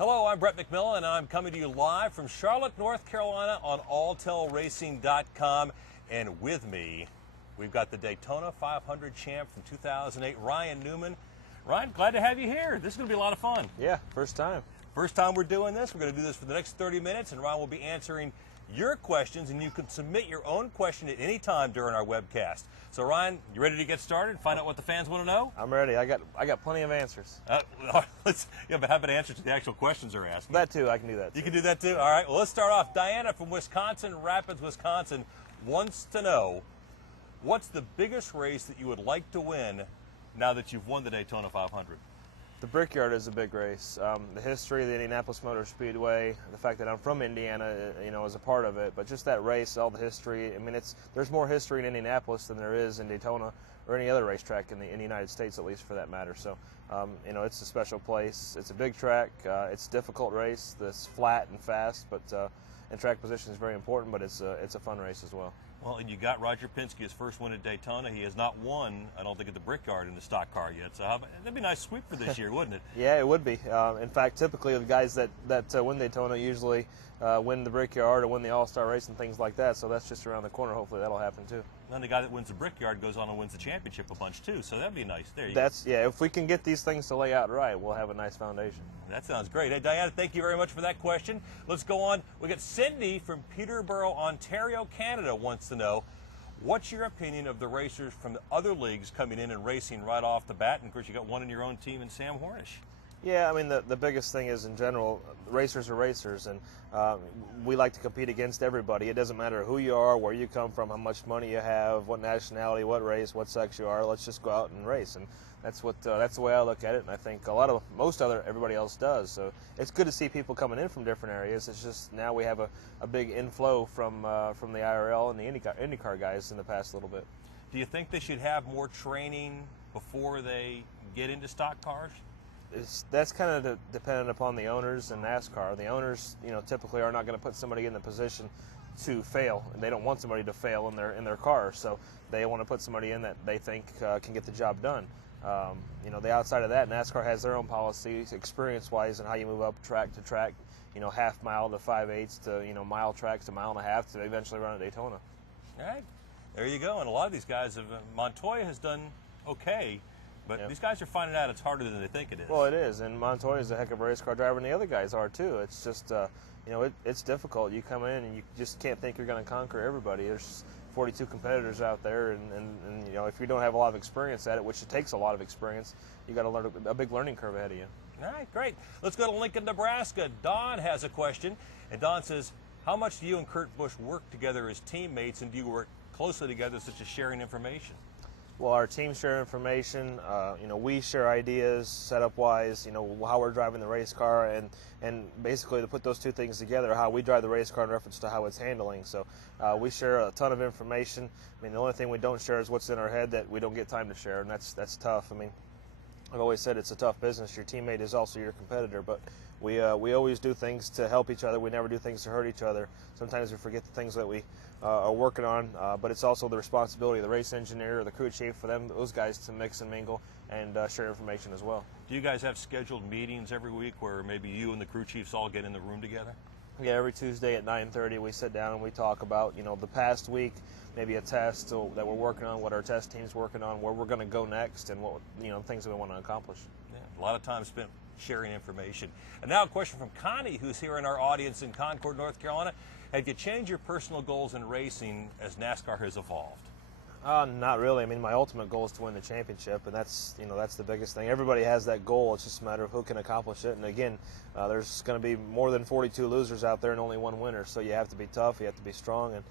Hello, I'm Brett McMillan, and I'm coming to you live from Charlotte, North Carolina on alltelracing.com. And with me, we've got the Daytona 500 champ from 2008, Ryan Newman. Ryan, glad to have you here. This is going to be a lot of fun. Yeah, first time. First time we're doing this. We're going to do this for the next 30 minutes, and Ryan will be answering your questions, and you can submit your own question at any time during our webcast. So, Ryan, you ready to get started? Find out what the fans want to know? I'm ready. I got plenty of answers. But how about answers to the actual questions they're asking? That too, I can do that too. You can do that too? All right, well, let's start off. Diana from Wisconsin, Rapids, Wisconsin, wants to know, what's the biggest race that you would like to win now that you've won the Daytona 500? The Brickyard is a big race. The history of the Indianapolis Motor Speedway, the fact that I'm from Indiana, is a part of it. But just that race, all the history. I mean, there's more history in Indianapolis than there is in Daytona or any other racetrack in the United States, at least for that matter. So, it's a special place. It's a big track. It's a difficult race. It's flat and fast, but and track position is very important. But it's a fun race as well. Well, and you got Roger Penske, his first win at Daytona. He has not won, I don't think, at the Brickyard in the stock car yet. So that'd be a nice sweep for this year, wouldn't it? Yeah, it would be. In fact, typically the guys that win Daytona usually win the Brickyard or win the All-Star race and things like that. So that's just around the corner. Hopefully that'll happen too. And then the guy that wins the Brickyard goes on and wins the championship a bunch too. So that'd be nice. There you go. Yeah. If we can get these things to lay out right, we'll have a nice foundation. That sounds great. Hey, Diana, thank you very much for that question. Let's go on. We got Cindy from Peterborough, Ontario, Canada wants to know, what's your opinion of the racers from the other leagues coming in and racing right off the bat? And of course, you got one in your own team in Sam Hornish. Yeah, I mean, the biggest thing is, in general, racers are racers, and we like to compete against everybody. It doesn't matter who you are, where you come from, how much money you have, what nationality, what race, what sex you are. Let's just go out and race, and that's the way I look at it, and I think everybody else does. So it's good to see people coming in from different areas. It's just now we have a big inflow from the IRL and the IndyCar guys in the past little bit. Do you think they should have more training before they get into stock cars? That's kind of dependent upon the owners and NASCAR. The owners, typically are not going to put somebody in the position to fail, and they don't want somebody to fail in their car. So they want to put somebody in that they think can get the job done. The outside of that, NASCAR has their own policies, experience-wise, and how you move up track to track. Half mile to 5/8 to mile tracks to mile and a half to eventually run at Daytona. All right, there you go. And a lot of these guys Montoya has done okay. But these guys are finding out it's harder than they think it is. Well, it is, and Montoya is a heck of a race car driver, and the other guys are too. It's just, it's difficult. You come in and you just can't think you're going to conquer everybody. There's 42 competitors out there, and if you don't have a lot of experience at it, which it takes a lot of experience, you got to learn a big learning curve ahead of you. All right, great. Let's go to Lincoln, Nebraska. Don has a question, and Don says, how much do you and Kurt Busch work together as teammates, and do you work closely together, such as sharing information? Well, our teams share information. We share ideas, setup-wise. How we're driving the race car, and basically to put those two things together, how we drive the race car in reference to how it's handling. So we share a ton of information. I mean, the only thing we don't share is what's in our head that we don't get time to share, and that's tough. I mean, I've always said it's a tough business. Your teammate is also your competitor, but we always do things to help each other. We never do things to hurt each other. Sometimes we forget the things that we are working on, but it's also the responsibility of the race engineer or the crew chief for those guys to mix and mingle and share information as well. Do you guys have scheduled meetings every week where maybe you and the crew chiefs all get in the room together? Yeah, every Tuesday at 9:30 we sit down and we talk about the past week, maybe a test that we're working on, what our test team's working on, where we're going to go next, and what things that we want to accomplish. Yeah, a lot of time spent sharing information. And now a question from Connie, who's here in our audience in Concord, North Carolina. Have you changed your personal goals in racing as NASCAR has evolved? Not really. I mean, my ultimate goal is to win the championship, and that's the biggest thing. Everybody has that goal. It's just a matter of who can accomplish it. And again, there's going to be more than 42 losers out there and only one winner. So you have to be tough. You have to be strong, and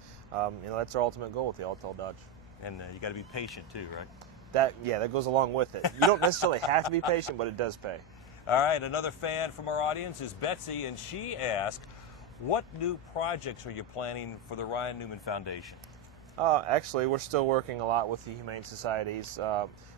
that's our ultimate goal with the Alltel Dodge. And you got to be patient too, right? That goes along with it. You don't necessarily have to be patient, but it does pay. All right, another fan from our audience is Betsy, and she asked, what new projects are you planning for the Ryan Newman Foundation? Actually, we're still working a lot with the humane societies.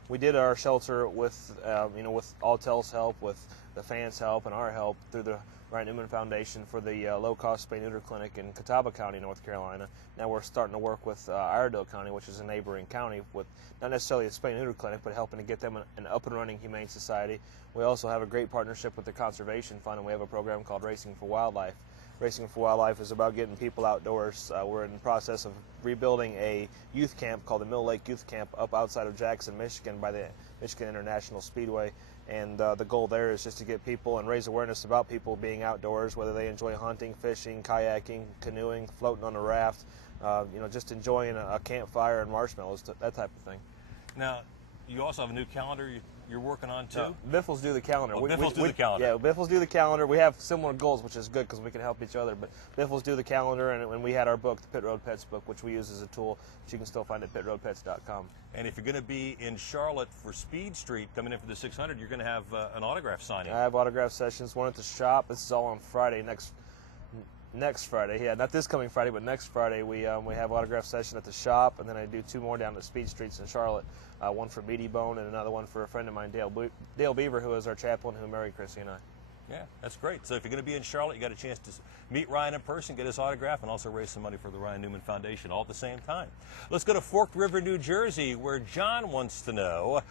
We did our shelter with, with Alltel's help, with the fans' help, and our help through the Ryan Newman Foundation for the low-cost spay-neuter clinic in Catawba County, North Carolina. Now we're starting to work with Iredell County, which is a neighboring county, with not necessarily a spay-neuter clinic, but helping to get them an up-and-running humane society. We also have a great partnership with the Conservation Fund, and we have a program called Racing for Wildlife. Racing for Wildlife is about getting people outdoors. We're in the process of rebuilding a youth camp called the Mill Lake Youth Camp up outside of Jackson, Michigan by the Michigan International Speedway. And the goal there is just to get people and raise awareness about people being outdoors, whether they enjoy hunting, fishing, kayaking, canoeing, floating on a raft, just enjoying a campfire and marshmallows, that type of thing. Now, you also have a new calendar you're working on too? Biffles do the calendar. Biffles do the calendar. Yeah, Biffles do the calendar. We have similar goals, which is good because we can help each other. But Biffles do the calendar, and we had our book, the Pit Road Pets book, which we use as a tool, which you can still find at pitroadpets.com. And if you're going to be in Charlotte for Speed Street, coming in for the 600, you're going to have an autograph signing. I have autograph sessions, one at the shop. This is all on Friday, next Friday. Yeah, not this coming Friday, but next Friday we have autograph session at the shop, and then I do 2 more down at Speed Streets in Charlotte. One for Meaty Bone and another one for a friend of mine, Dale Beaver, who is our chaplain, who married Chrissy and I. Yeah, that's great. So if you're going to be in Charlotte, you got a chance to meet Ryan in person, get his autograph, and also raise some money for the Ryan Newman Foundation all at the same time. Let's go to Forked River, New Jersey, where John wants to know,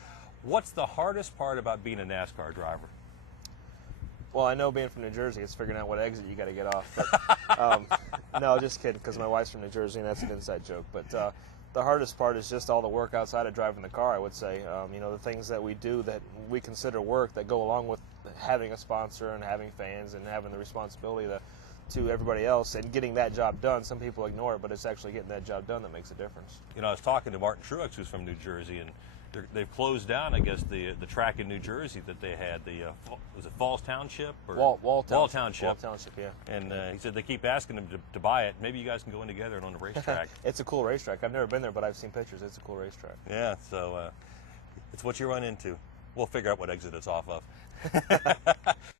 what's the hardest part about being a NASCAR driver? Well, I know being from New Jersey, it's figuring out what exit you got to get off. But, no, just kidding, because my wife's from New Jersey, and that's an inside joke. But the hardest part is just all the work outside of driving the car, I would say. The things that we do that we consider work that go along with having a sponsor and having fans and having the responsibility to everybody else and getting that job done. Some people ignore it, but it's actually getting that job done that makes a difference. I was talking to Martin Truex, who's from New Jersey, and they've closed down, I guess, the track in New Jersey that they had. Was it Falls Township? Or Wall Township. Wall Township, yeah. And he said they keep asking him to buy it. Maybe you guys can go in together and on the racetrack. It's a cool racetrack. I've never been there, but I've seen pictures. It's a cool racetrack. Yeah, so it's what you run into. We'll figure out what exit it's off of.